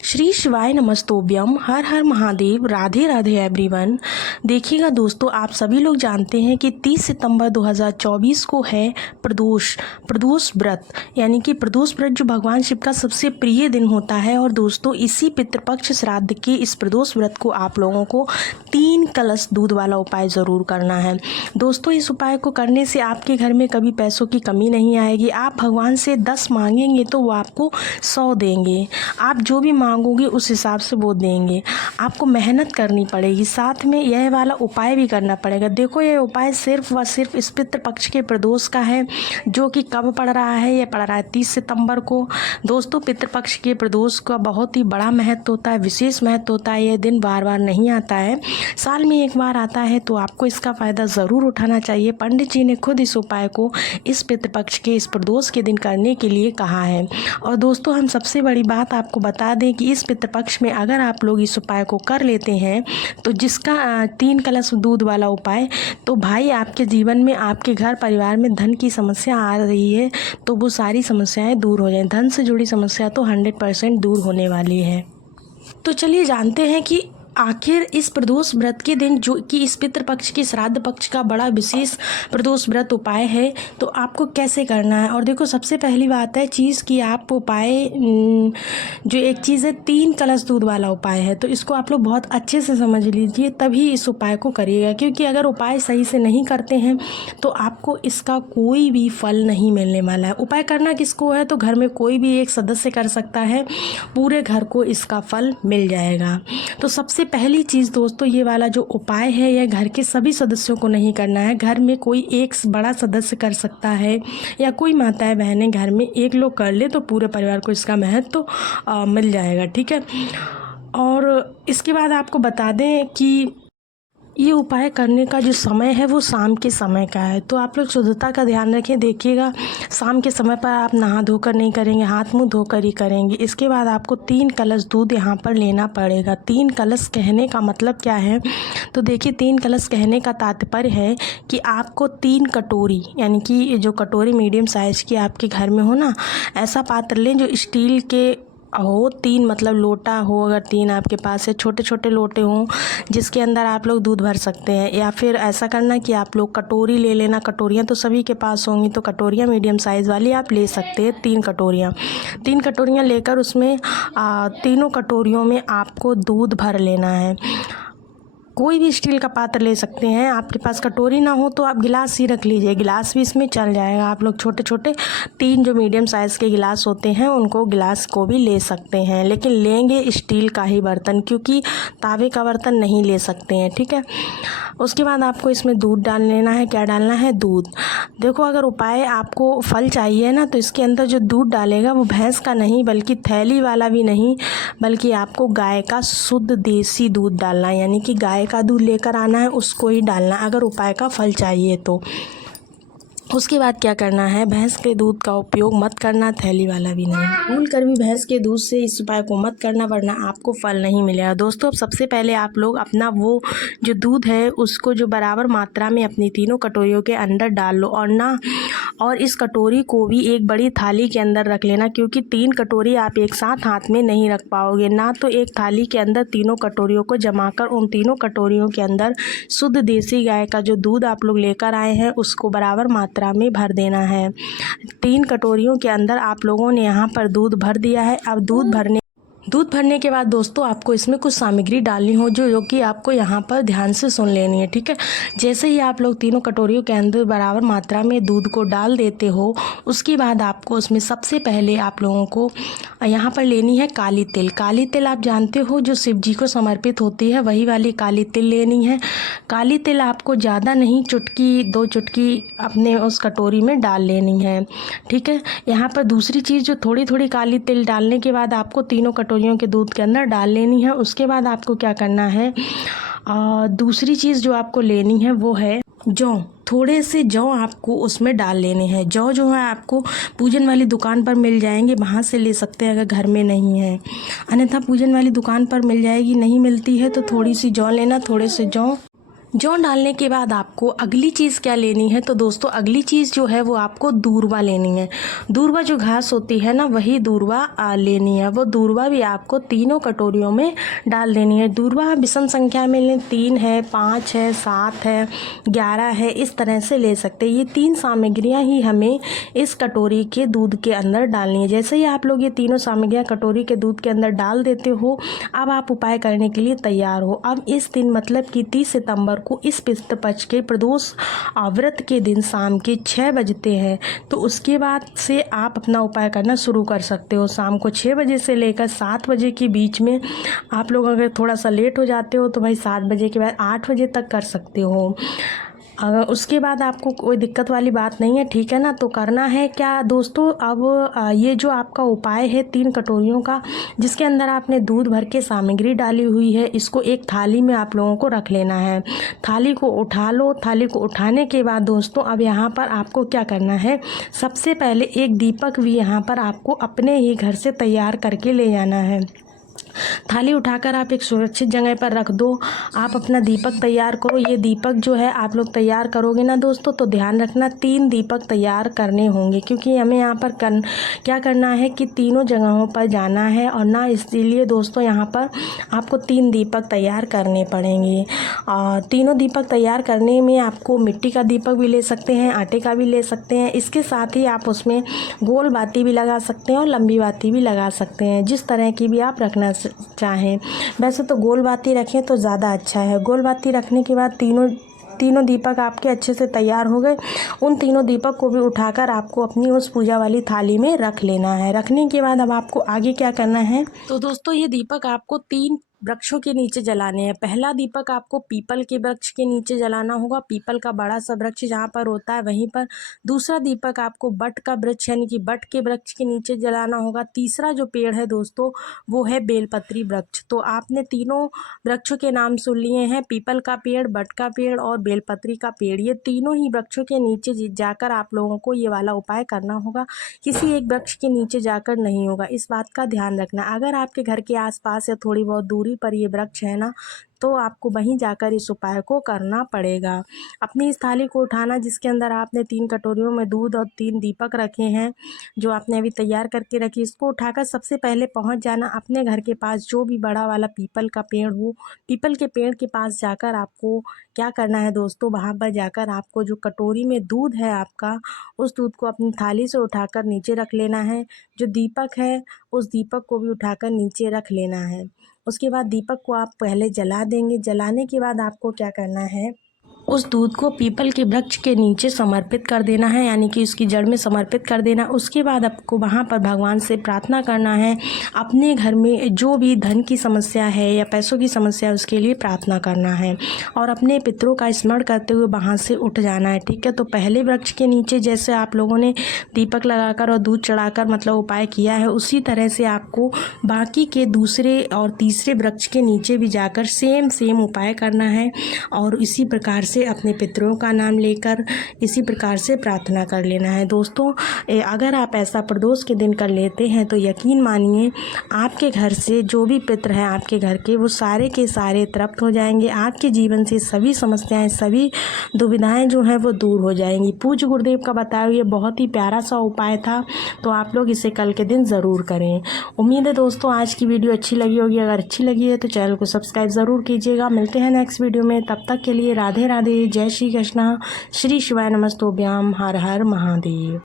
श्री शिवाय नमस्तोभ्यम। हर हर महादेव। राधे राधे एवरीवन। देखिएगा दोस्तों, आप सभी लोग जानते हैं कि 30 सितंबर 2024 को है प्रदोष व्रत, यानी कि प्रदोष व्रत जो भगवान शिव का सबसे प्रिय दिन होता है। और दोस्तों, इसी पितृपक्ष श्राद्ध के इस प्रदोष व्रत को आप लोगों को 3 कलश दूध वाला उपाय ज़रूर करना है। दोस्तों, इस उपाय को करने से आपके घर में कभी पैसों की कमी नहीं आएगी। आप भगवान से 10 मांगेंगे तो वो आपको 100 देंगे। आप जो भी मांगोगे उस हिसाब से वो देंगे। आपको मेहनत करनी पड़ेगी, साथ में यह वाला उपाय भी करना पड़ेगा। देखो, यह उपाय सिर्फ व सिर्फ इस पितृपक्ष के प्रदोष का है, जो कि कब पड़ रहा है? यह पड़ रहा है 30 सितंबर को। दोस्तों, पितृपक्ष के प्रदोष का बहुत ही बड़ा महत्व होता है, विशेष महत्व होता है। यह दिन बार बार नहीं आता है, साल में एक बार आता है, तो आपको इसका फ़ायदा ज़रूर उठाना चाहिए। पंडित जी ने खुद इस उपाय को इस पितृपक्ष के इस प्रदोष के दिन करने के लिए कहा है। और दोस्तों, हम सबसे बड़ी बात आपको बता दें कि इस पितृपक्ष में अगर आप लोग इस उपाय को कर लेते हैं, तो जिसका 3 कलश दूध वाला उपाय, तो भाई आपके जीवन में, आपके घर परिवार में धन की समस्या आ रही है तो वो सारी समस्याएं दूर हो जाएं। धन से जुड़ी समस्या तो 100% दूर होने वाली है। तो चलिए जानते हैं कि आखिर इस प्रदोष व्रत के दिन, जो कि इस पितृपक्ष के श्राद्ध पक्ष का बड़ा विशेष प्रदोष व्रत उपाय है, तो आपको कैसे करना है। और देखो, सबसे पहली बात है चीज़ कि आप उपाय, जो एक चीज़ है 3 कलश दूध वाला उपाय है, तो इसको आप लोग बहुत अच्छे से समझ लीजिए, तभी इस उपाय को करिएगा। क्योंकि अगर उपाय सही से नहीं करते हैं तो आपको इसका कोई भी फल नहीं मिलने वाला है। उपाय करना किसको है? तो घर में कोई भी एक सदस्य कर सकता है, पूरे घर को इसका फल मिल जाएगा। तो सबसे पहली चीज़ दोस्तों, ये वाला जो उपाय है, यह घर के सभी सदस्यों को नहीं करना है। घर में कोई एक बड़ा सदस्य कर सकता है, या कोई माताएं बहनें घर में एक लोग कर ले, तो पूरे परिवार को इसका महत्व मिल जाएगा। ठीक है। और इसके बाद आपको बता दें कि ये उपाय करने का जो समय है वो शाम के समय का है, तो आप लोग शुद्धता का ध्यान रखें। देखिएगा, शाम के समय पर आप नहा धोकर नहीं करेंगे, हाथ मुंह धोकर ही करेंगे। इसके बाद आपको 3 कलश दूध यहाँ पर लेना पड़ेगा। 3 कलश कहने का मतलब क्या है? तो देखिए, 3 कलश कहने का तात्पर्य है कि आपको 3 कटोरी, यानी कि जो कटोरी मीडियम साइज़ की आपके घर में हो ना, ऐसा पात्र लें जो स्टील के हो। 3 मतलब लोटा हो, अगर 3 आपके पास है, छोटे छोटे लोटे हों जिसके अंदर आप लोग दूध भर सकते हैं। या फिर ऐसा करना कि आप लोग कटोरी ले लेना। कटोरियाँ तो सभी के पास होंगी, तो कटोरियाँ मीडियम साइज़ वाली आप ले सकते हैं। 3 कटोरियाँ लेकर उसमें तीनों कटोरियों में आपको दूध भर लेना है। कोई भी स्टील का पात्र ले सकते हैं। आपके पास कटोरी ना हो तो आप गिलास ही रख लीजिए, गिलास भी इसमें चल जाएगा। आप लोग छोटे छोटे 3 जो मीडियम साइज़ के गिलास होते हैं, उनको गिलास को भी ले सकते हैं, लेकिन लेंगे स्टील का ही बर्तन, क्योंकि तावे का बर्तन नहीं ले सकते हैं। ठीक है। उसके बाद आपको इसमें दूध डाल लेना है। क्या डालना है? दूध। देखो, अगर उपाय आपको फल चाहिए ना, तो इसके अंदर जो दूध डालेगा वो भैंस का नहीं, बल्कि थैली वाला भी नहीं, बल्कि आपको गाय का शुद्ध देसी दूध डालना है। यानी कि गाय का दूध लेकर आना है, उसको ही डालना है अगर उपाय का फल चाहिए तो। उसके बाद क्या करना है? भैंस के दूध का उपयोग मत करना, थैली वाला भी नहीं। भूल कर भी भैंस के दूध से इस उपाय को मत करना, वरना आपको फल नहीं मिलेगा। दोस्तों, अब सबसे पहले आप लोग अपना वो जो दूध है उसको जो बराबर मात्रा में अपनी तीनों कटोरियों के अंदर डाल लो, और इस कटोरी को भी एक बड़ी थाली के अंदर रख लेना, क्योंकि 3 कटोरी आप एक साथ हाथ में नहीं रख पाओगे ना। तो एक थाली के अंदर तीनों कटोरियों को जमा कर उन तीनों कटोरियों के अंदर शुद्ध देसी गाय का जो दूध आप लोग लेकर आए हैं उसको बराबर मात्रा में भर देना है। 3 कटोरियों के अंदर आप लोगों ने यहाँ पर दूध भर दिया है। अब दूध भरने के बाद दोस्तों, आपको इसमें कुछ सामग्री डालनी हो, जो कि आपको यहाँ पर ध्यान से सुन लेनी है। ठीक है। जैसे ही आप लोग तीनों कटोरियों के अंदर बराबर मात्रा में दूध को डाल देते हो, उसके बाद आपको उसमें सबसे पहले आप लोगों को यहाँ पर लेनी है काली तिल। काली तिल आप जानते हो, जो शिव जी को समर्पित होती है, वही वाली काली तिल लेनी है। काली तिल आपको ज़्यादा नहीं, चुटकी 2 चुटकी अपने उस कटोरी में डाल लेनी है। ठीक है। यहाँ पर दूसरी चीज़, जो थोड़ी थोड़ी काली तिल डालने के बाद आपको तीनों कटोरियों के दूध के अंदर डाल लेनी है। उसके बाद आपको क्या करना है? दूसरी चीज़ जो आपको लेनी है वो है जौ। थोड़े से जौ आपको उसमें डाल लेने हैं। जौ जो है आपको पूजन वाली दुकान पर मिल जाएंगे, वहाँ से ले सकते हैं अगर घर में नहीं है। अन्यथा पूजन वाली दुकान पर मिल जाएगी, नहीं मिलती है तो थोड़ी सी जौ लेना। थोड़े से जौ जौ डालने के बाद आपको अगली चीज़ क्या लेनी है, तो दोस्तों अगली चीज़ जो है वो आपको दूर्वा लेनी है। दूर्वा जो घास होती है ना, वही दूर्वा लेनी है। वो दूर्वा भी आपको तीनों कटोरियों में डाल देनी है। दूर्वा विषम संख्या में लें, 3 है, 5 है, 7 है, 11 है, इस तरह से ले सकते हैं। ये 3 सामग्रियाँ ही हमें इस कटोरी के दूध के अंदर डालनी है। जैसे ही आप लोग ये तीनों सामग्रियाँ कटोरी के दूध के अंदर डाल देते हो, अब आप उपाय करने के लिए तैयार हो। अब इस दिन मतलब कि 30 सितंबर को इस पितृ पक्ष के प्रदोष व्रत के दिन शाम के 6 बजते हैं, तो उसके बाद से आप अपना उपाय करना शुरू कर सकते हो। शाम को 6 बजे से लेकर 7 बजे के बीच में आप लोग अगर थोड़ा सा लेट हो जाते हो तो भाई 7 बजे के बाद 8 बजे तक कर सकते हो। अगर उसके बाद आपको कोई दिक्कत वाली बात नहीं है, ठीक है ना। तो करना है क्या दोस्तों, अब ये जो आपका उपाय है 3 कटोरियों का, जिसके अंदर आपने दूध भर के सामग्री डाली हुई है, इसको एक थाली में आप लोगों को रख लेना है। थाली को उठा लो। थाली को उठाने के बाद दोस्तों अब यहाँ पर आपको क्या करना है, सबसे पहले एक दीपक भी यहाँ पर आपको अपने ही घर से तैयार करके ले जाना है। थाली उठाकर आप एक सुरक्षित जगह पर रख दो। आप अपना दीपक तैयार करो। ये दीपक जो है आप लोग तैयार करोगे ना दोस्तों, तो ध्यान रखना 3 दीपक तैयार करने होंगे, क्योंकि हमें यहाँ पर क्या करना है कि तीनों जगहों पर जाना है और ना, इसीलिए दोस्तों यहाँ पर आपको 3 दीपक तैयार करने पड़ेंगे। और तीनों दीपक तैयार करने में आपको मिट्टी का दीपक भी ले सकते हैं, आटे का भी ले सकते हैं। इसके साथ ही आप उसमें गोल बाती भी लगा सकते हैं और लंबी बाती भी लगा सकते हैं, जिस तरह की भी आप रखना चाहें। वैसे तो गोल बाती रखें तो ज़्यादा अच्छा है। गोल बाती रखने के बाद तीनों दीपक आपके अच्छे से तैयार हो गए। उन तीनों दीपक को भी उठाकर आपको अपनी उस पूजा वाली थाली में रख लेना है। रखने के बाद अब आपको आगे क्या करना है, तो दोस्तों ये दीपक आपको 3 वृक्षों के नीचे जलाने हैं। पहला दीपक आपको पीपल के वृक्ष के नीचे जलाना होगा, पीपल का बड़ा सा वृक्ष जहाँ पर होता है वहीं पर। दूसरा दीपक आपको बट का वृक्ष यानी कि बट के वृक्ष के नीचे जलाना होगा। तीसरा जो पेड़ है दोस्तों वो है बेलपत्री वृक्ष। तो आपने तीनों वृक्षों के नाम सुन लिए हैं, पीपल का पेड़, बट का पेड़ और बेलपत्री का पेड़। ये तीनों ही वृक्षों के नीचे जाकर आप लोगों को ये वाला उपाय करना होगा। किसी एक वृक्ष के नीचे जाकर नहीं होगा, इस बात का ध्यान रखना। अगर आपके घर के आसपास या थोड़ी बहुत दूरी पर ये वृक्ष है ना, तो आपको वहीं जाकर इस उपाय को करना पड़ेगा। अपनी इस थाली को उठाना जिसके अंदर आपने 3 कटोरियों में दूध और 3 दीपक रखे हैं, जो आपने अभी तैयार करके रखी, इसको उठाकर सबसे पहले पहुंच जाना अपने घर के पास जो भी बड़ा वाला पीपल का पेड़ हो। पीपल के पेड़ के पास जाकर आपको क्या करना है दोस्तों, वहाँ पर जाकर आपको जो कटोरी में दूध है आपका, उस दूध को अपनी थाली से उठाकर नीचे रख लेना है। जो दीपक है उस दीपक को भी उठाकर नीचे रख लेना है। उसके बाद दीपक को आप पहले जला देंगे। जलाने के बाद आपको क्या करना है, उस दूध को पीपल के वृक्ष के नीचे समर्पित कर देना है, यानी कि उसकी जड़ में समर्पित कर देना। उसके बाद आपको वहाँ पर भगवान से प्रार्थना करना है। अपने घर में जो भी धन की समस्या है या पैसों की समस्या है उसके लिए प्रार्थना करना है और अपने पितरों का स्मरण करते हुए वहाँ से उठ जाना है, ठीक है। तो पहले वृक्ष के नीचे जैसे आप लोगों ने दीपक लगाकर और दूध चढ़ाकर मतलब उपाय किया है, उसी तरह से आपको बाकी के दूसरे और तीसरे वृक्ष के नीचे भी जाकर सेम उपाय करना है और इसी प्रकार से अपने पितरों का नाम लेकर इसी प्रकार से प्रार्थना कर लेना है। दोस्तों अगर आप ऐसा प्रदोष के दिन कर लेते हैं तो यकीन मानिए आपके घर से जो भी पितर हैं आपके घर के, वो सारे के सारे तृप्त हो जाएंगे। आपके जीवन से सभी समस्याएं, सभी दुविधाएं जो हैं वो दूर हो जाएंगी। पूज्य गुरुदेव का बताया हुआ ये बहुत ही प्यारा सा उपाय था, तो आप लोग इसे कल के दिन ज़रूर करें। उम्मीद है दोस्तों आज की वीडियो अच्छी लगी होगी। अगर अच्छी लगी है तो चैनल को सब्सक्राइब ज़रूर कीजिएगा। मिलते हैं नेक्स्ट वीडियो में, तब तक के लिए राधे राधे, जय श्री कृष्णा, श्री शिवाय नमस्तुभ्याम, हर हर महादेव।